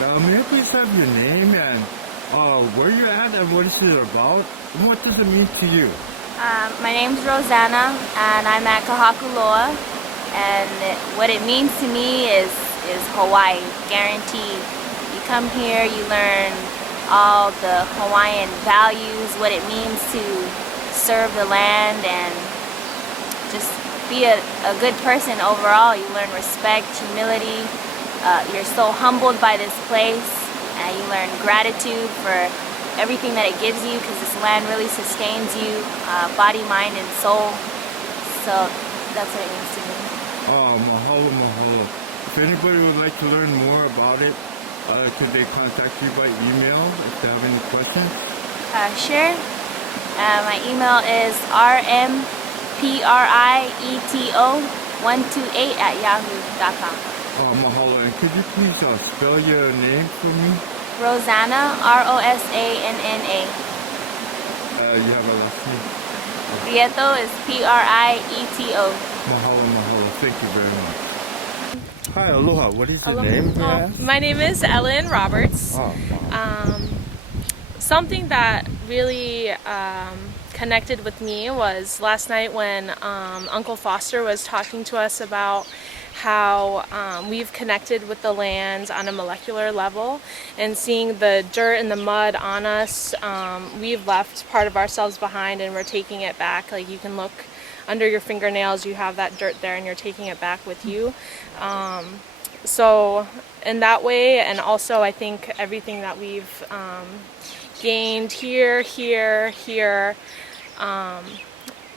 Now, may I please have your name and where you're at and what is it about? And what does it mean to you? My name's Rosanna, and I'm at Kuhakuloa, and what it means to me is Hawaii, guaranteed. You come here, you learn all the Hawaiian values, what it means to serve the land, and just be a good person overall. You learn respect, humility. You're so humbled by this place, and you learn gratitude for everything that it gives you, because this land really sustains you, body, mind, and soul. So that's what it means to me. Mahalo, mahalo. If anybody would like to learn more about it, could they contact you by email if they have any questions? Sure. My email is rmprieto128@yahoo.com. Mahalo. And could you please spell your name for me? Rosanna, Rosanna. You have a last name? Prieto is Prieto. Mahalo, mahalo. Thank you very much. Hi, aloha. What is your name? My name is Ellen Roberts. Something that really connected with me was last night when Uncle Foster was talking to us about how we've connected with the lands on a molecular level, and seeing the dirt and the mud on us. We've left part of ourselves behind and we're taking it back. Like, you can look under your fingernails, you have that dirt there, and you're taking it back with you. So in that way, and also I think everything that we've gained here,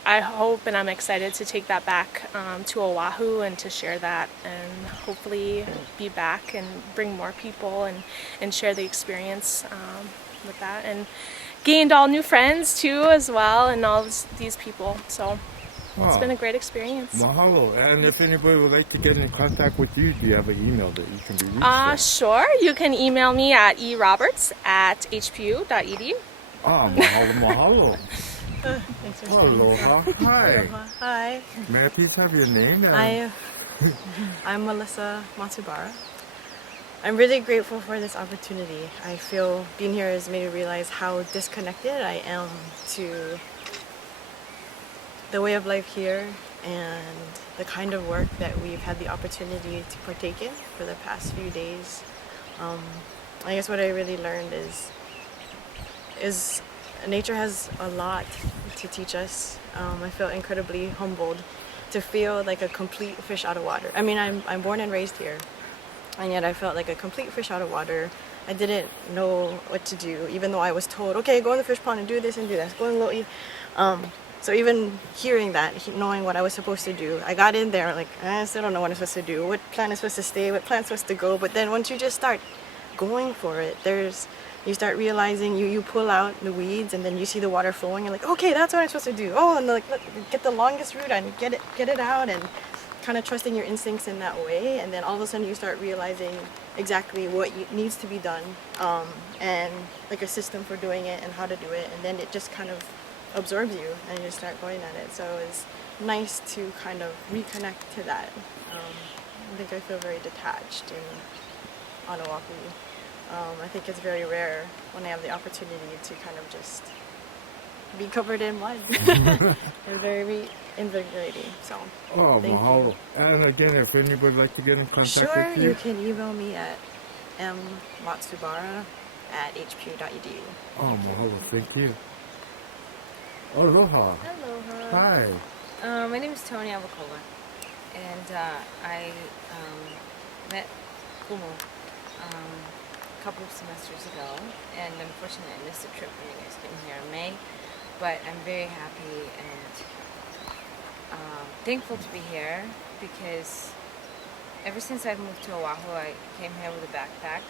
I hope and I'm excited to take that back to Oahu and to share that, and hopefully be back and bring more people and share the experience with that, and gained all new friends too as well, and all these people. So it's been a great experience. Mahalo. And if anybody would like to get in contact with you, do you have an email that you can be reached at? Sure. You can email me at eroberts@hpu.edu. Mahalo, mahalo. Aloha. Hi. Aloha. Hi. May I please have your name? I'm Melissa Matsubara. I'm really grateful for this opportunity. I feel being here has made me realize how disconnected I am to the way of life here and the kind of work that we've had the opportunity to partake in for the past few days. I guess what I really learned is nature has a lot to teach us. I feel incredibly humbled to feel like a complete fish out of water. I mean, I'm born and raised here, and yet I felt like a complete fish out of water. I didn't know what to do, even though I was told, okay, go in the fish pond and do this and do that. Go in low. So even hearing that, knowing what I was supposed to do, I got in there like, I still don't know what I'm supposed to do. What plant is supposed to stay? What plant's supposed to go? But then once you just start going for it, you start realizing you pull out the weeds, and then you see the water flowing, and like, okay, that's what I'm supposed to do. Oh, and like, get the longest route and get it out, and kind of trusting your instincts in that way. And then all of a sudden you start realizing exactly what needs to be done, and like a system for doing it and how to do it, and then it just kind of absorbs you and you start going at it. So it's nice to kind of reconnect to that. I think I feel very detached on Oahu. I think it's very rare when I have the opportunity to kind of just be covered in mud. And very invigorating. So thank you. And again, if anybody would like to get in contact Sure, with you, you can email me at mmatsubara@hpu.edu. mahalo. Thank you. Aloha. Aloha. Hi. My name is Tony Avakola, and I met Kumu a couple of semesters ago, and unfortunately I missed the trip when you guys came here in May, but I'm very happy and thankful to be here, because ever since I moved to Oahu, I came here with a backpack,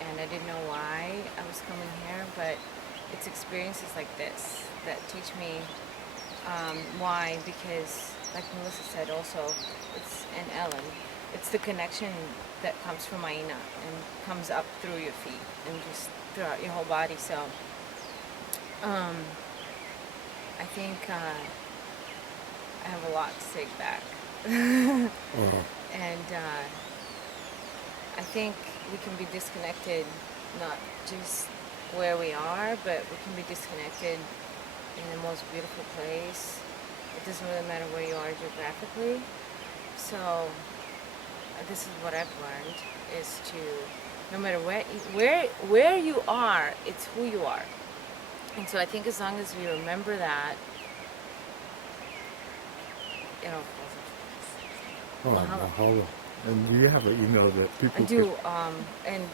and I didn't know why I was coming here, but it's experiences like this that teach me why, because like Melissa said also, and Ellen, it's the connection that comes from Aina and comes up through your feet and just throughout your whole body. So I think I have a lot to take back. And I think we can be disconnected, not just where we are, but we can be disconnected in the most beautiful place. It doesn't really matter where you are geographically. So this is what I've learned, is to, no matter where you are, it's who you are. And so I think as long as we remember that, you know. Oh, mahalo. And do you have an email that people I do, and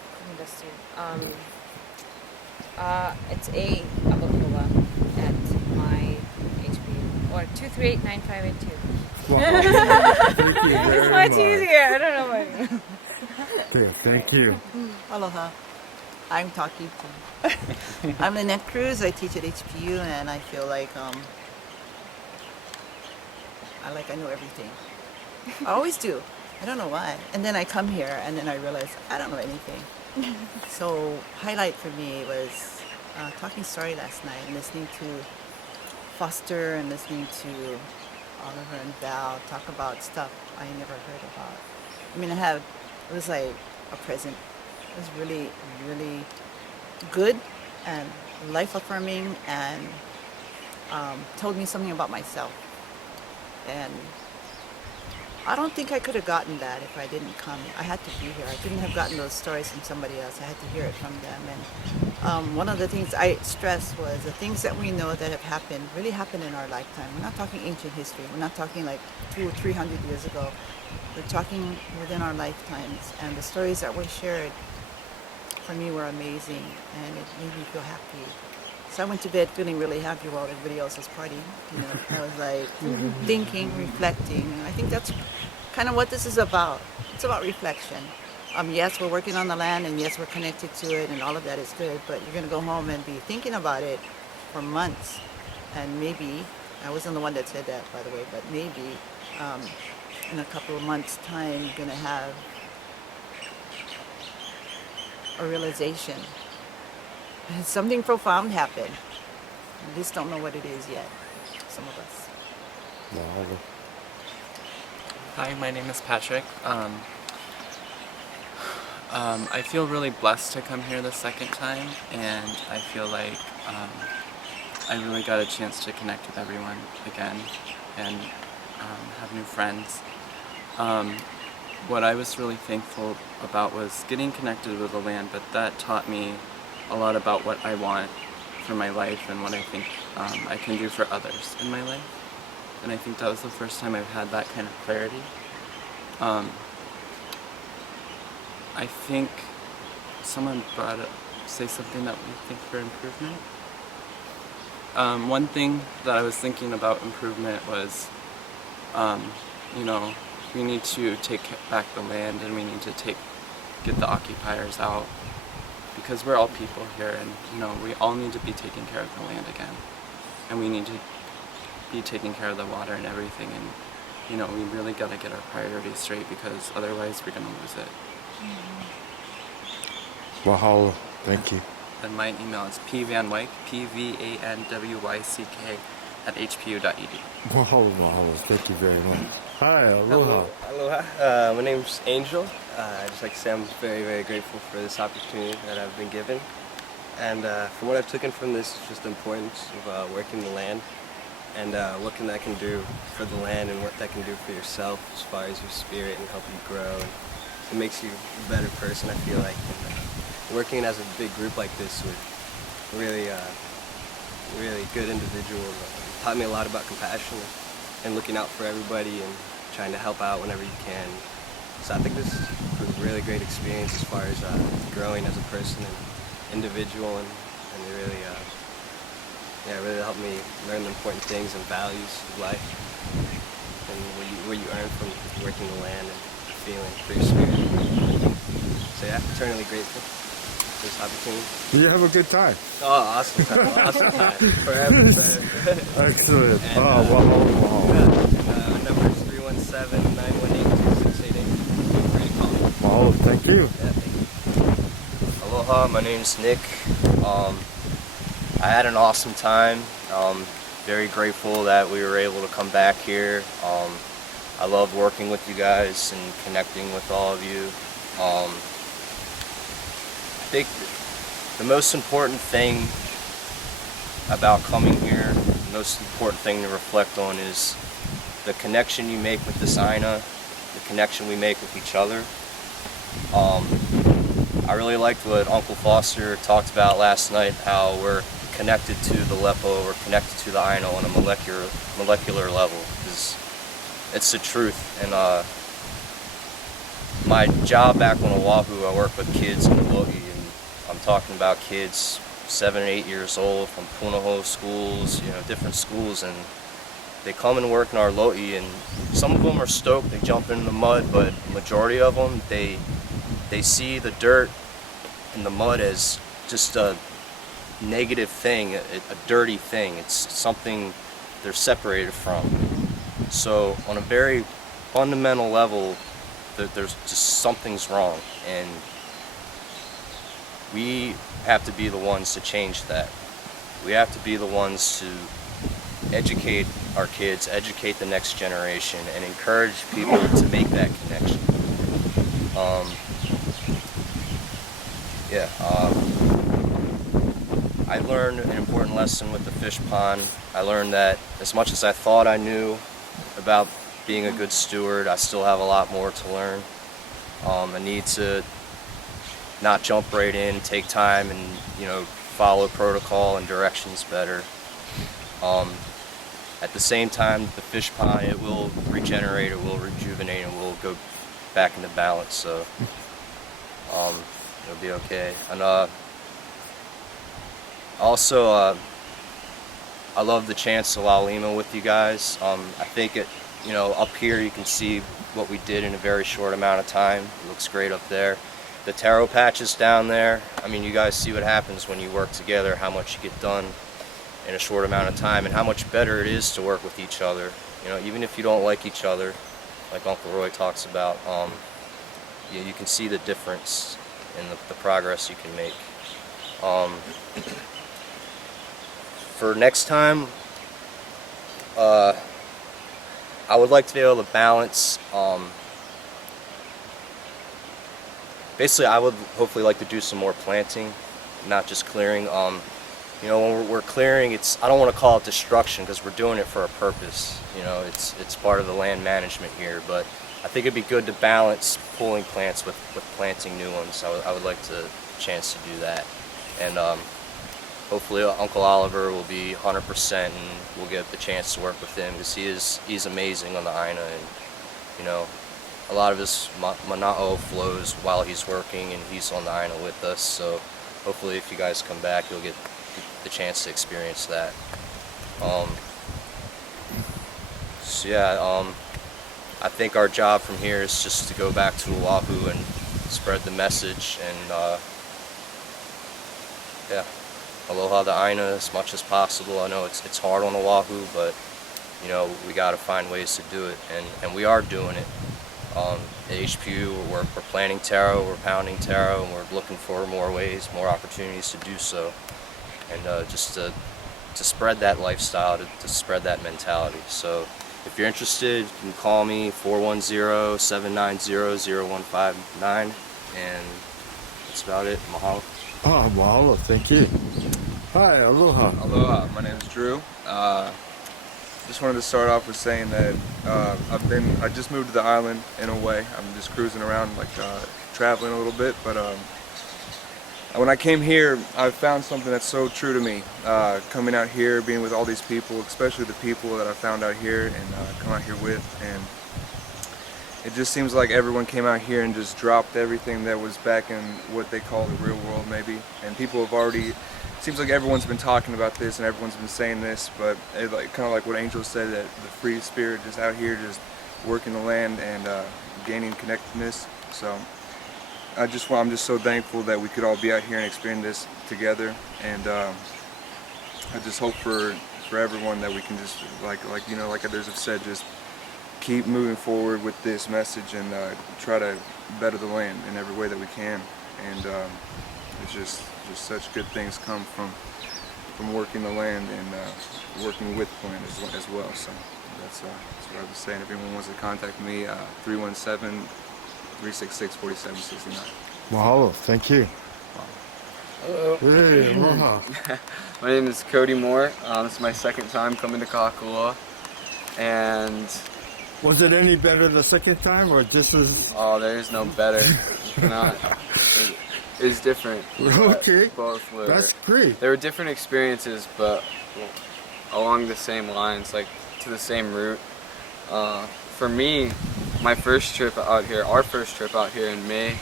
it's kuhakuloa at my HPU, or 238-9582. Wow. Thank you very It's much much. easier, I don't know why. Okay, thank you. Aloha. I'm talking to. I'm Lynette Cruise. I teach at HPU, and I feel like I know everything. I always do. I don't know why. And then I come here, and then I realize I don't know anything. So highlight for me was talking story last night, and listening to Foster and listening to Oliver and Val talk about stuff I never heard about. I mean, it was like a present. It was really, really good and life-affirming, and told me something about myself. And I don't think I could have gotten that if I didn't come. I had to be here. I couldn't have gotten those stories from somebody else. I had to hear it from them. And one of the things I stressed was the things that we know that have happened really happened in our lifetime. We're not talking ancient history. We're not talking like 200 or 300 years ago. We're talking within our lifetimes. And the stories that were shared for me were amazing, and it made me feel happy. So I went to bed feeling really happy while everybody else was partying. You know, I was like thinking, reflecting. And I think that's kind of what this is about. It's about reflection. Yes, we're working on the land, and yes, we're connected to it, and all of that is good. But you're going to go home and be thinking about it for months, and maybe I wasn't the one that said that, by the way, but maybe in a couple of months' time, you're going to have a realization. Something profound happened. We just don't know what it is yet, some of us. Mahalo. Hi, my name is Patrick. I feel really blessed to come here the second time, and I feel like I really got a chance to connect with everyone again and have new friends. What I was really thankful about was getting connected with the land, but that taught me a lot about what I want for my life and what I think I can do for others in my life. And I think that was the first time I've had that kind of clarity. I think someone say something that we think for improvement. One thing that I was thinking about improvement was, you know, we need to take back the land, and we need to get the occupiers out, because we're all people here, and you know, we all need to be taking care of the land again, and we need to be taking care of the water and everything, and you know, we really got to get our priorities straight, because otherwise we're going to lose it. Mahalo. Thank you. And my email is pvanwyck, pvanwyck @hpu.edu. Mahalo, mahalo. Thank you very much. Hi, aloha. Aloha. My name's Angel. I'd just like to say I'm very, very grateful for this opportunity that I've been given. And from what I've taken from this, is just the importance of working the land, and what that can do for the land, and what that can do for yourself as far as your spirit, and help you grow. And it makes you a better person, I feel like. And, working as a big group like this with really, really good individuals taught me a lot about compassion and looking out for everybody and trying to help out whenever you can. So I think this was a really great experience as far as growing as a person and individual, and it really, really helped me learn the important things and values of life, and what you earn from working the land and feeling for your spirit. So yeah, eternally grateful for this opportunity. Did you have a good time? Oh, awesome time, awesome time. Forever. Excellent. And, number is 317-918-2688. Mahalo. Thank you. Yeah, thank you. Aloha, my name's Nick. I had an awesome time. Very grateful that we were able to come back here. I loved working with you guys and connecting with all of you. think the most important thing about coming here, the most important thing to reflect on is the connection you make with this Aina, the connection we make with each other. I really liked what Uncle Foster talked about last night, how we're connected to the Lepo, we're connected to the Aina on a molecular level. It's the truth. And my job back on Oahu, I work with kids in Lo'i, and I'm talking about kids 7 or 8 years old from Punahou schools, different schools, and they come and work in our Lo'i, and some of them are stoked, they jump in the mud, but the majority of them, they see the dirt and the mud as just a negative thing, a dirty thing. It's something they're separated from. So on a very fundamental level, there's just something's wrong, and we have to be the ones to change that. We have to be the ones to educate our kids, educate the next generation, and encourage people to make that connection. I learned an important lesson with the fish pond. I learned that as much as I thought I knew about being a good steward, I still have a lot more to learn. I need to not jump right in, take time, and follow protocol and directions better. At the same time, the fish pond, it will regenerate, it will rejuvenate, and we'll go back into balance. So it'll be okay. And also, I love the chance to lalima with you guys. I think up here you can see what we did in a very short amount of time. It looks great up there. The taro patches down there, I mean, you guys see what happens when you work together, how much you get done in a short amount of time, and how much better it is to work with each other. Even if you don't like each other, like Uncle Roy talks about, you can see the difference in the progress you can make. For next time, I would like to be able to balance, basically I would hopefully like to do some more planting, not just clearing. When we're clearing, I don't want to call it destruction, because we're doing it for a purpose. It's part of the land management here, but I think it'd be good to balance pulling plants with planting new ones. I would like a chance to do that. And hopefully Uncle Oliver will be 100%, and we'll get the chance to work with him, because he's amazing on the Aina, and a lot of his mana'o flows while he's working, and he's on the Aina with us. So hopefully if you guys come back, you'll get the chance to experience that. I think our job from here is just to go back to Oahu and spread the message, and aloha the Aina as much as possible. I know it's hard on Oahu, but we got to find ways to do it, and we are doing it. At HPU, we're planting taro, we're pounding taro, and we're looking for more ways, more opportunities to do so, and just to spread that lifestyle, to spread that mentality. So if you're interested, you can call me 410-790-0159, and that's about it. Mahalo. Mahalo, thank you. Hi, aloha. Aloha, my name is Drew. Just wanted to start off with saying that I just moved to the island in a way. I'm just cruising around, traveling a little bit, but when I came here, I found something that's so true to me. Coming out here, being with all these people, especially the people that I found out here and come out here with, and it just seems like everyone came out here and just dropped everything that was back in what they call the real world, maybe. And people have already, it seems like everyone's been talking about this and everyone's been saying this, but it, kind of like what Angel said, that the free spirit just out here just working the land and gaining connectedness. So I'm just so thankful that we could all be out here and experience this together, and I just hope for everyone that we can just like others have said, just keep moving forward with this message and try to better the land in every way that we can. And it's just such good things come from working the land and working with the land as well. So that's what I was saying. If anyone wants to contact me, 317-366-4769. Mahalo, thank you. Wow. Hey, aloha. My name is Cody Moore. This is my second time coming to Kuhakuloa, and Was it any better the second time, or just as? oh, there is no better. Not. It's different. Okay, Both were. that's great. There were different experiences, but along the same lines, like to the same route. For me, my first trip out here, our first trip out here in May,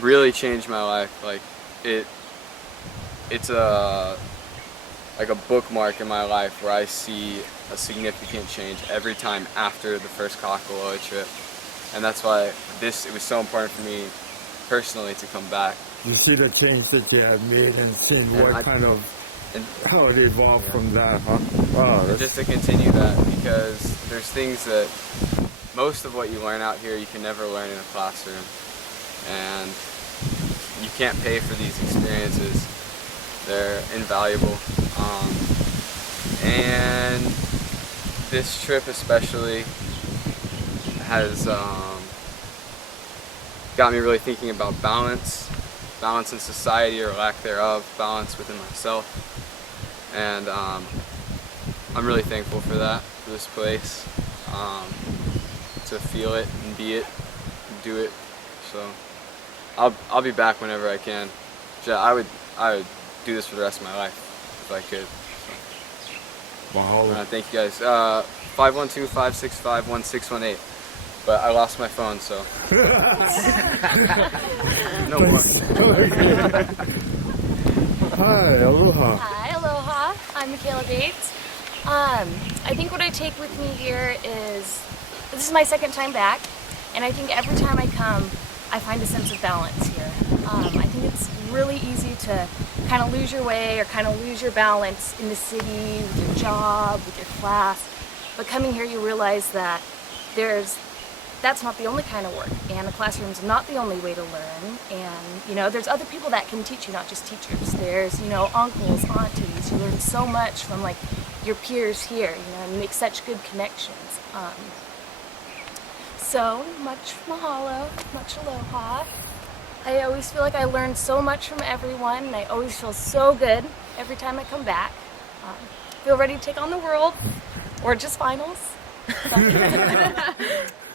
really changed my life. Like it's like a bookmark in my life where I see a significant change every time after the first Kuhakuloa trip, and that's why it was so important for me personally to come back. You see the change that you have made and seeing how it evolved from that, huh? Wow, And just to continue that, because there's things that most of what you learn out here you can never learn in a classroom, and you can't pay for these experiences. They're invaluable, and this trip especially has got me really thinking about balance in society or lack thereof, balance within myself, and I'm really thankful for that, for this place, to feel it and be it, and do it. So I'll be back whenever I can. I would do this for the rest of my life if I could. So. Mahalo. Thank you guys. 512-565-1618. But I lost my phone, so. No more. Hi, aloha. Hi, aloha. I'm Michaela Bates. I think what I take with me here is, this is my second time back, and I think every time I come, I find a sense of balance here. I think it's really easy to kind of lose your way or kind of lose your balance in the city, with your job, with your class. But coming here, you realize that that's not the only kind of work, and the classroom's not the only way to learn, and there's other people that can teach you, not just teachers. There's uncles, aunties. You learn so much from like your peers here, and you make such good connections. So much mahalo, much aloha. I always feel like I learn so much from everyone, and I always feel so good every time I come back. Feel ready to take on the world, or just finals.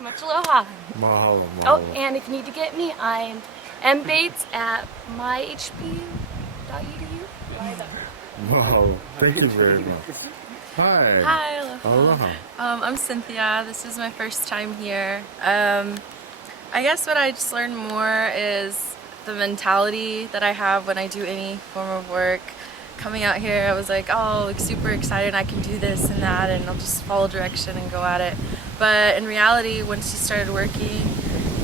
Much aloha. Mahalo, mahalo. Oh, and if you need to get me, I'm mbates@myhp.edu. Mahalo. Thank you very much. Hi. Hi, aloha. Aloha. I'm Cynthia. This is my first time here. I guess what I just learned more is the mentality that I have when I do any form of work. Coming out here, I was like, super excited, I can do this and that, and I'll just follow direction and go at it. But in reality, once you started working,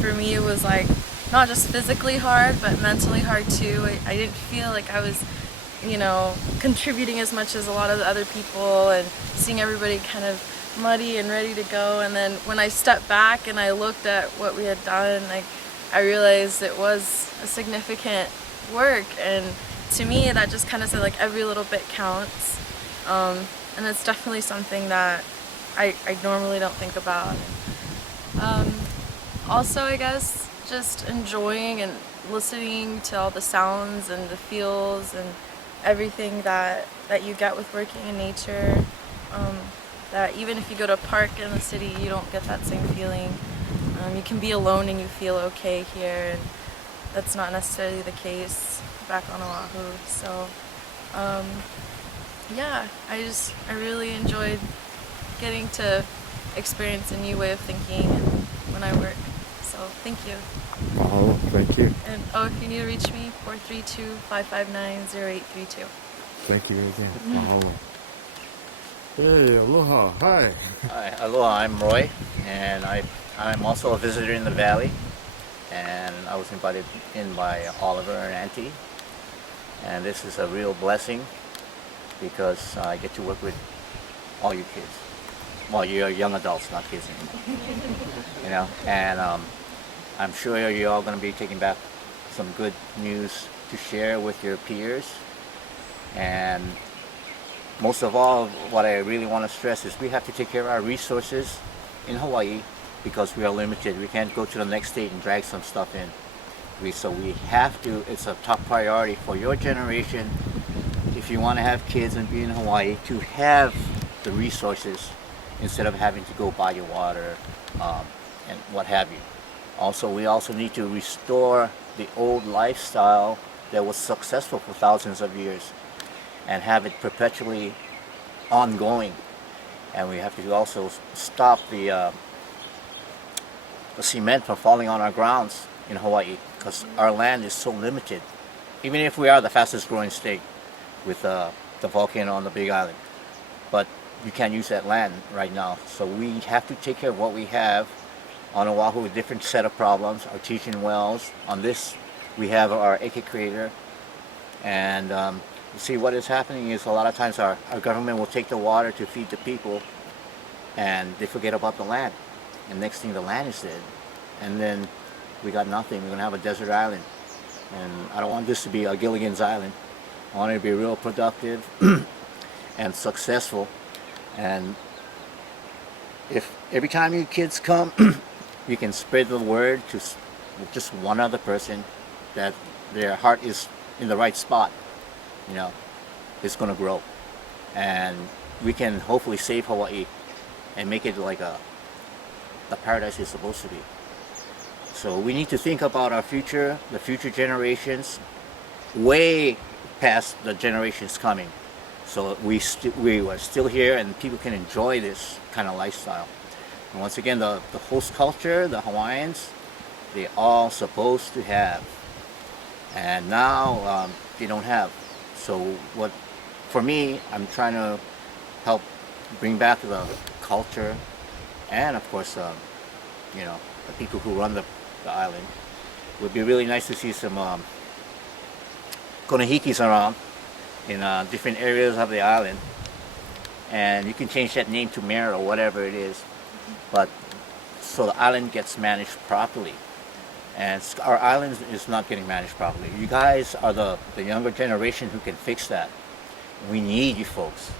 for me it was like not just physically hard, but mentally hard too. I didn't feel like I was, contributing as much as a lot of the other people, and seeing everybody kind of muddy and ready to go. And then when I stepped back and I looked at what we had done, I realized it was a significant work, and to me that just kind of said like every little bit counts, and it's definitely something that I normally don't think about. Also, I guess just enjoying and listening to all the sounds and the feels and everything that you get with working in nature, that even if you go to a park in the city, you don't get that same feeling. You can be alone and you feel okay here, and that's not necessarily the case back on Oahu. So yeah, I really enjoyed getting to experience a new way of thinking when I work. So thank you. Mahalo. Thank you. And if you need to reach me, 432-559-0832. Thank you again. Mahalo. Hey, aloha. Hi. Hi, aloha. I'm Roy, and I'm also a visitor in the valley, and I was invited in by Oliver and Auntie, and this is a real blessing because I get to work with all you kids. Well, you're young adults, not kids anymore. And I'm sure you're all going to be taking back some good news to share with your peers. And most of all, what I really want to stress is we have to take care of our resources in Hawaii because we are limited. We can't go to the next state and drag some stuff in. So we have to, it's a top priority for your generation, if you want to have kids and be in Hawaii, to have the resources instead of having to go buy your water and what have you. Also, we also need to restore the old lifestyle that was successful for thousands of years and have it perpetually ongoing. And we have to also stop the cement from falling on our grounds in Hawaii, because our land is so limited, even if we are the fastest growing state with the volcano on the Big Island. But you can't use that land right now, so we have to take care of what we have. On Oahu, a different set of problems, artesian wells. On this, we have our eke creator, and you see what is happening is a lot of times our government will take the water to feed the people, and they forget about the land, and next thing the land is dead, and then we got nothing. We're gonna have a desert island, and I don't want this to be a Gilligan's Island. I want it to be real productive and successful. And if every time you kids come, you can spread the word to just one other person that their heart is in the right spot, you know, it's gonna grow, and we can hopefully save Hawaii and make it like the paradise it's supposed to be. So we need to think about our future, the future generations, way past the generations coming. So we are still here and people can enjoy this kind of lifestyle. And once again, the host culture, the Hawaiians, they all supposed to have. And now they don't have. So what, for me, I'm trying to help bring back the culture and of course, you know, the people who run the island. It would be really nice to see some konahikis around in different areas of the island, and you can change that name to mayor or whatever it is, but so the island gets managed properly. And our island is not getting managed properly. You guys are the younger generation who can fix that. We need you folks.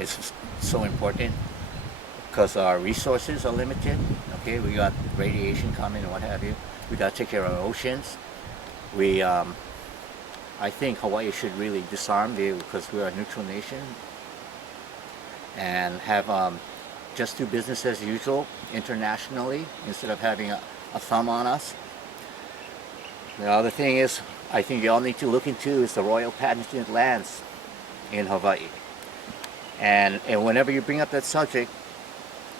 It's so important because our resources are limited. Okay, we got radiation coming and what have you. We got to take care of our oceans. We, I think Hawaii should really disarm because we're a neutral nation and have just do business as usual internationally instead of having a thumb on us. The other thing is, I think you all need to look into is the royal patented lands in Hawaii. And whenever you bring up that subject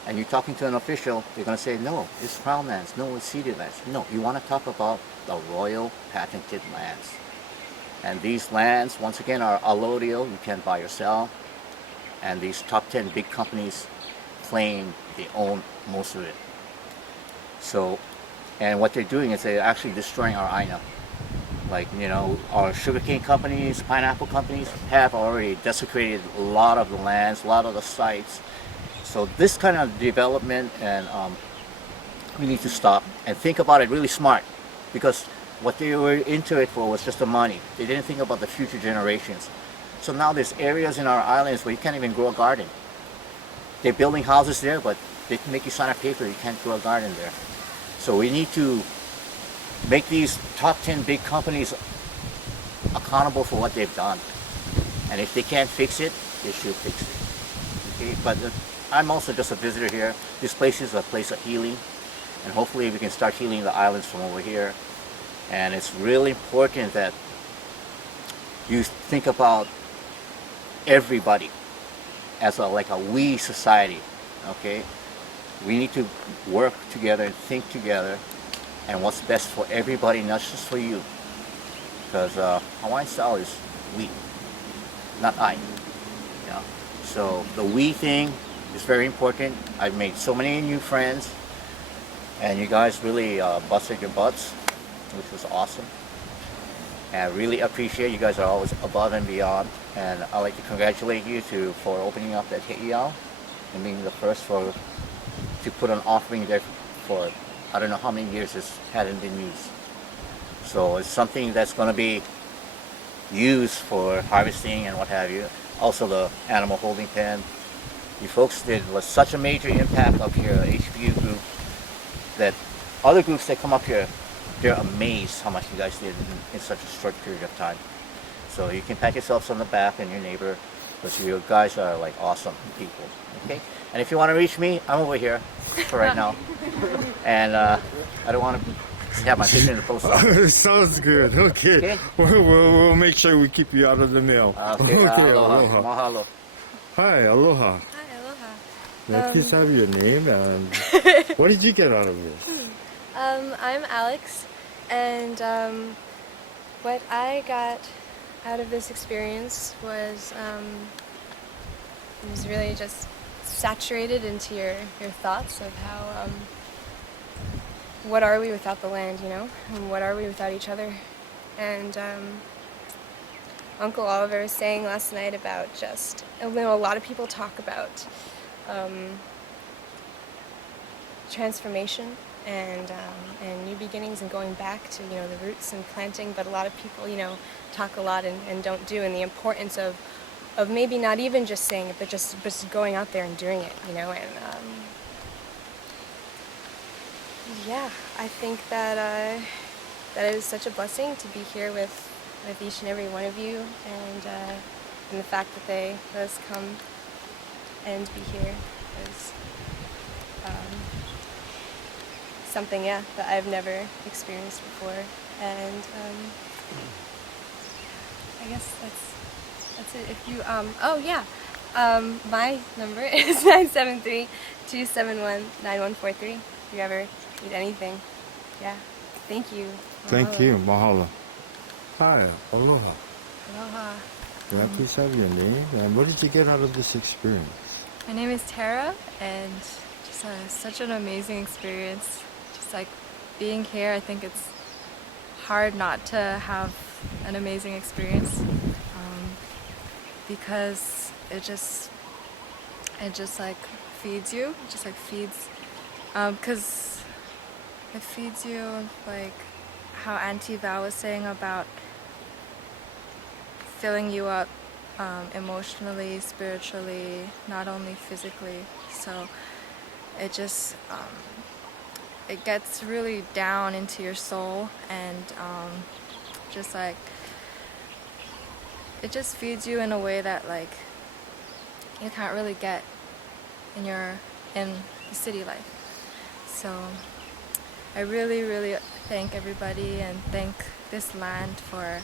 and you're talking to an official, they're going to say, no, it's crown lands, no, it's ceded lands. No, you want to talk about the royal patented lands. And these lands, once again, are allodial, you can buy or sell. And these top 10 big companies claim they own most of it. So, and what they're doing is they're actually destroying our aina. Like, you know, our sugarcane companies, pineapple companies have already desecrated a lot of the lands, a lot of the sites. So this kind of development, and we need to stop and think about it really smart, because what they were into it for was just the money. They didn't think about the future generations. So now there's areas in our islands where you can't even grow a garden. They're building houses there, but they can make you sign a paper you can't grow a garden there. So we need to make these top 10 big companies accountable for what they've done. And if they can't fix it, they should fix it. Okay? But I'm also just a visitor here. This place is a place of healing. And hopefully we can start healing the islands from over here. And it's really important that you think about everybody as like a we society, okay? We need to work together and think together and what's best for everybody, not just for you. Because Hawaiian style is we, not I. You know? So the we thing is very important. I've made so many new friends and you guys really busted your butts, which was awesome. And I really appreciate you guys are always above and beyond. And I'd like to congratulate you for opening up that heiau and being the first to put an offering there for I don't know how many years this hadn't been used. So it's something that's going to be used for harvesting and what have you. Also the animal holding pen. You folks was such a major impact up here, HBU group, that other groups that come up here they're amazed how much you guys did in such a short period of time. So you can pat yourselves on the back and your neighbor, because you guys are like awesome people. Okay, and if you want to reach me, I'm over here for right now, and I don't want to have my picture in the post office. Sounds good. Okay. Okay. We'll make sure we keep you out of the mail. Okay, aloha. Mahalo. Hi, aloha. Hi, aloha. May I please have your name and what did you get out of this? I'm Alex, and what I got out of this experience was it was really just saturated into your thoughts of how what are we without the land, you know, and what are we without each other. And Uncle Oliver was saying last night about just, you know, a lot of people talk about transformation and new beginnings and going back to, you know, the roots and planting, but a lot of people, you know, talk a lot and don't do, and the importance of maybe not even just saying it, but just going out there and doing it, you know. And yeah, I think that that it is such a blessing to be here with each and every one of you, and the fact that they let us come and be here is something, yeah, that I've never experienced before. And I guess that's it. If you oh yeah, my number is 973-271-9143. If you ever need anything, yeah. Thank you. Thank you. Mahalo. Hi, aloha. Aloha. May I please have your name and what did you get out of this experience? My name is Tara, and just such an amazing experience. Just like being here, I think it's hard not to have an amazing experience, because it just like feeds you. It just like feeds, because it feeds you, like how Auntie Val was saying about filling you up emotionally, spiritually, not only physically. So it just it gets really down into your soul, and just like it just feeds you in a way that like you can't really get in the city life. So I really thank everybody and thank this land for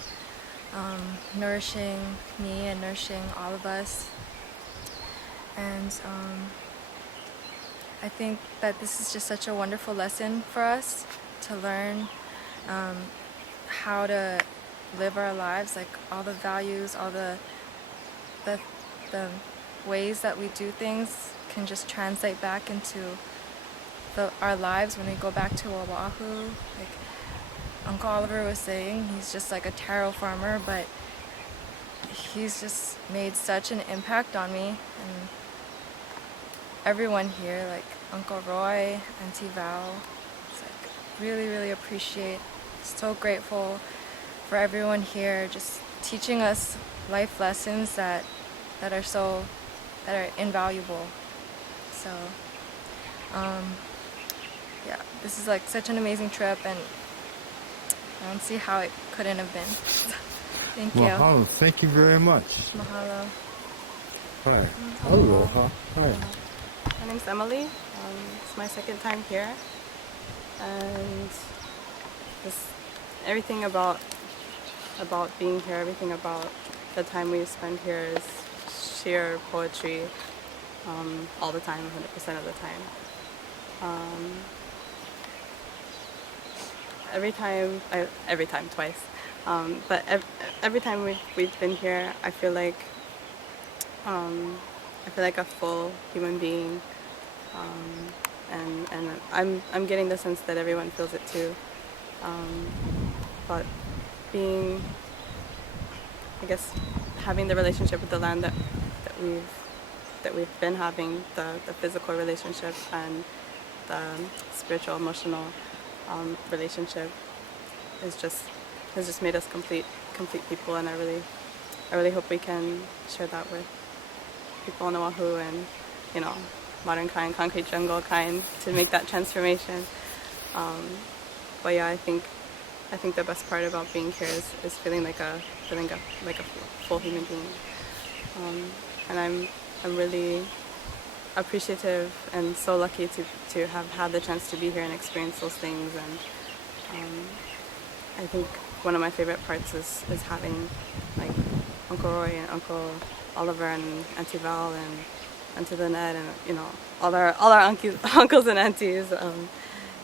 nourishing me and nourishing all of us. And I think that this is just such a wonderful lesson for us to learn how to live our lives, like all the values, all the ways that we do things can just translate back into our lives when we go back to Oahu. Like Uncle Oliver was saying, he's just like a taro farmer, but he's just made such an impact on me, and everyone here, like Uncle Roy, Auntie Val. It's like really appreciate, so grateful for everyone here just teaching us life lessons that are invaluable. So yeah, this is like such an amazing trip, and I don't see how it couldn't have been. Thank you. Mahalo. Thank you very much. Mahalo. Hi. Aloha. Hi. My name's Emily. It's my second time here, and just everything about being here, everything about the time we spend here is sheer poetry, all the time, 100% of the time. Every time, twice. But every time we've been here, I feel like a full human being, and I'm getting the sense that everyone feels it too. But being, I guess, having the relationship with the land that we've been having, the physical relationship and the spiritual, emotional relationship has just made us complete people, and I really hope we can share that with people on Oahu and, you know, modern kind, concrete jungle kind, to make that transformation. But yeah, I think I think the best part about being here is feeling like a full human being. And I'm really appreciative and so lucky to have had the chance to be here and experience those things. And I think one of my favorite parts is having like Uncle Roy and Uncle Oliver and Auntie Val and Auntie Lynette and, you know, all our uncles and aunties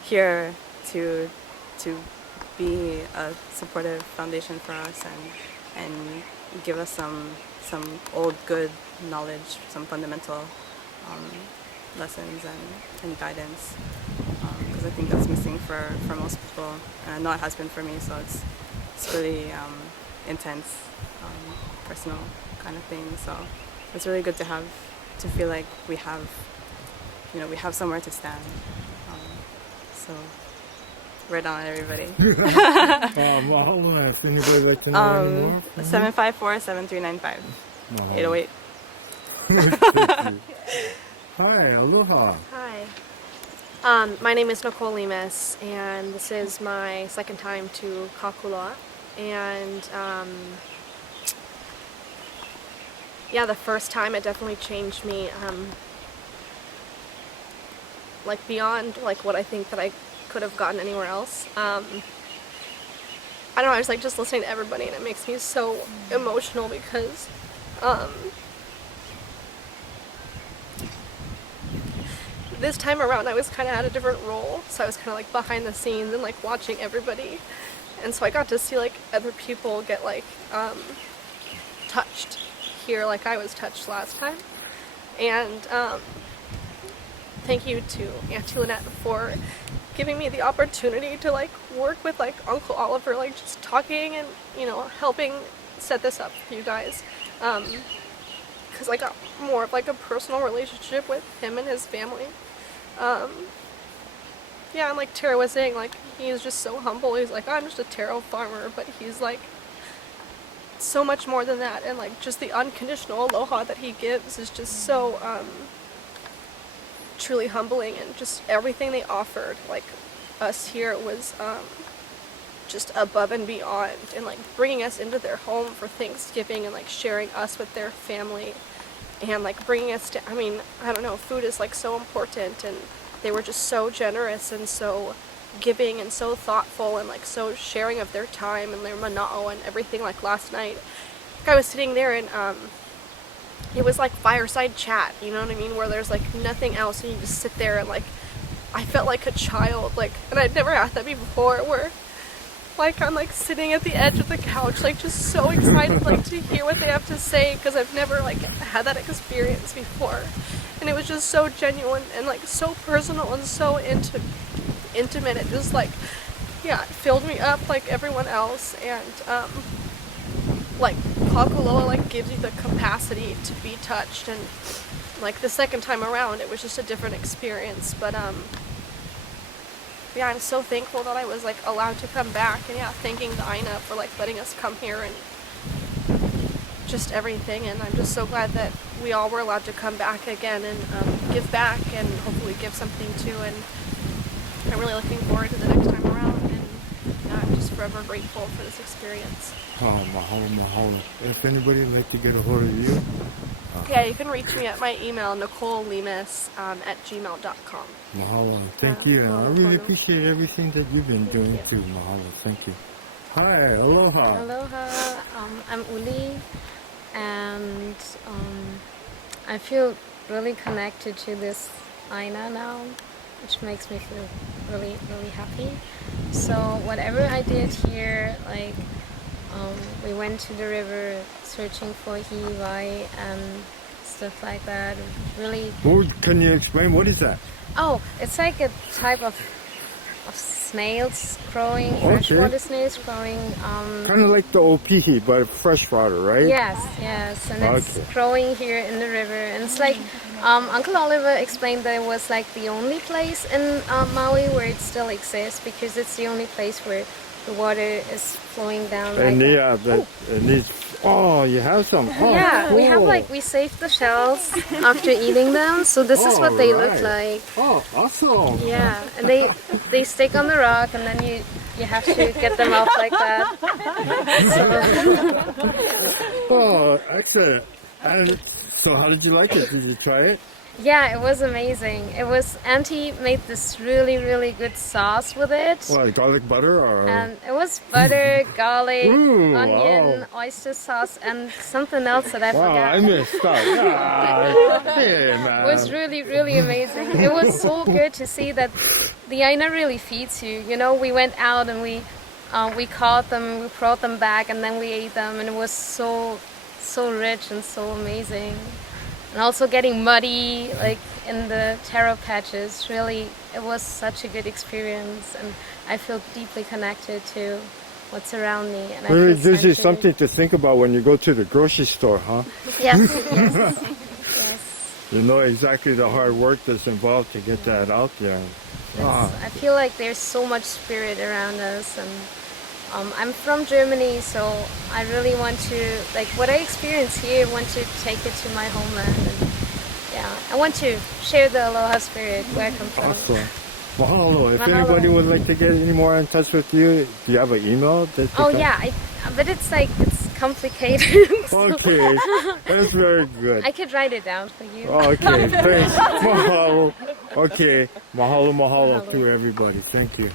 here to be a supportive foundation for us and give us some old good knowledge, some fundamental lessons and guidance, because I think that's missing for most people, and I know it has been for me. So it's really intense, personal kind of thing. So it's really good to feel like we have somewhere to stand. So right on, everybody. Mahalo. If anybody would like to know any more. 754-7395. 808. Hi, aloha. Hi. My name is Nicole Lemus, and this is my second time to Kuhakuloa. And yeah, the first time it definitely changed me, like beyond like what I think that I could have gotten anywhere else. I don't know, I was like just listening to everybody, and it makes me so emotional because this time around I was kind of at a different role, so I was kind of like behind the scenes and like watching everybody, and so I got to see like other people get like touched here like I was touched last time. And thank you to Auntie Lynette for giving me the opportunity to like work with like Uncle Oliver, like just talking and, you know, helping set this up for you guys, because I got more of like a personal relationship with him and his family. Yeah, and like Tara was saying, like he's just so humble. He's like, I'm just a taro farmer, but he's like so much more than that, and like just the unconditional aloha that he gives is just so truly humbling. And just everything they offered like us here was just above and beyond, and like bringing us into their home for Thanksgiving and like sharing us with their family, and like bringing us to, I mean, I don't know, food is like so important, and they were just so generous and so giving and so thoughtful and like so sharing of their time and their mana'o and everything. Like last night I was sitting there and it was like fireside chat, you know what I mean, where there's like nothing else and you just sit there, and like I felt like a child, like, and I'd never had that before, where like I'm like sitting at the edge of the couch, like just so excited like to hear what they have to say, because I've never like had that experience before, and it was just so genuine and like so personal and so intimate. It just like, yeah, it filled me up like everyone else. And like kuhakuloa like gives you the capacity to be touched, and like the second time around it was just a different experience. But yeah, I'm so thankful that I was like allowed to come back, and yeah, thanking the Aina for like letting us come here and just everything. And I'm just so glad that we all were allowed to come back again and give back and hopefully give something too. And I'm really looking forward to the next time around, and yeah, I'm just forever grateful for this experience. Oh, mahalo. If anybody would like to get a hold of you, yeah, you can reach me at my email, NicoleLemus@gmail.com. mahalo. Thank you. And I really appreciate everything that you've been doing too. Mahalo. Thank you. Hi, aloha. Aloha. I'm Uli, and I feel really connected to this Aina now, which makes me feel really, really happy. So whatever I did here, like we went to the river searching for hiwai and stuff like that. Really. Can you explain what is that? Oh, it's like a type of snails growing, freshwater snails growing. Kind of like the opihi, but freshwater, right? Yes, and it's growing here in the river, and it's like Uncle Oliver explained that it was like the only place in Maui where it still exists, because it's the only place where the water is flowing down. And you have some. Oh, yeah, cool. we have we saved the shells after eating them, so this is what they look like. Oh, awesome. Yeah, and they stick on the rock, and then you You have to get them off like that. Oh, excellent. And so how did you like it? Did you try it? Yeah, it was amazing. It was, Auntie made this really, really good sauce with it. What, garlic butter or? And it was butter, garlic, Ooh, onion, wow. oyster sauce, and something else that I Wow, forgot. I missed out. Hey, man. It was really, really amazing. It was so good to see that the Aina really feeds you. You know, we went out and we caught them, we brought them back, and then we ate them, and it was so rich and so amazing. And also getting muddy, like in the taro patches, really, it was such a good experience, and I feel deeply connected to what's around me. And Really I feel gives you centered. something to think about when you go to the grocery store, huh? Yes, yes, yes. You know exactly the hard work that's involved to get that out there. Ah. I feel like there's so much spirit around us, and I'm from Germany, so I really want to, like what I experience here, want to take it to my homeland. And yeah, I want to share the aloha spirit where I come from. Awesome. Mahalo. If Mahalo. anybody would like to get any more in touch with you, do you have an email? That Oh yeah, but it's like, it's complicated. Okay, that's very good. I could write it down for you. Okay, thanks. Mahalo. Okay, mahalo to everybody. Thank you.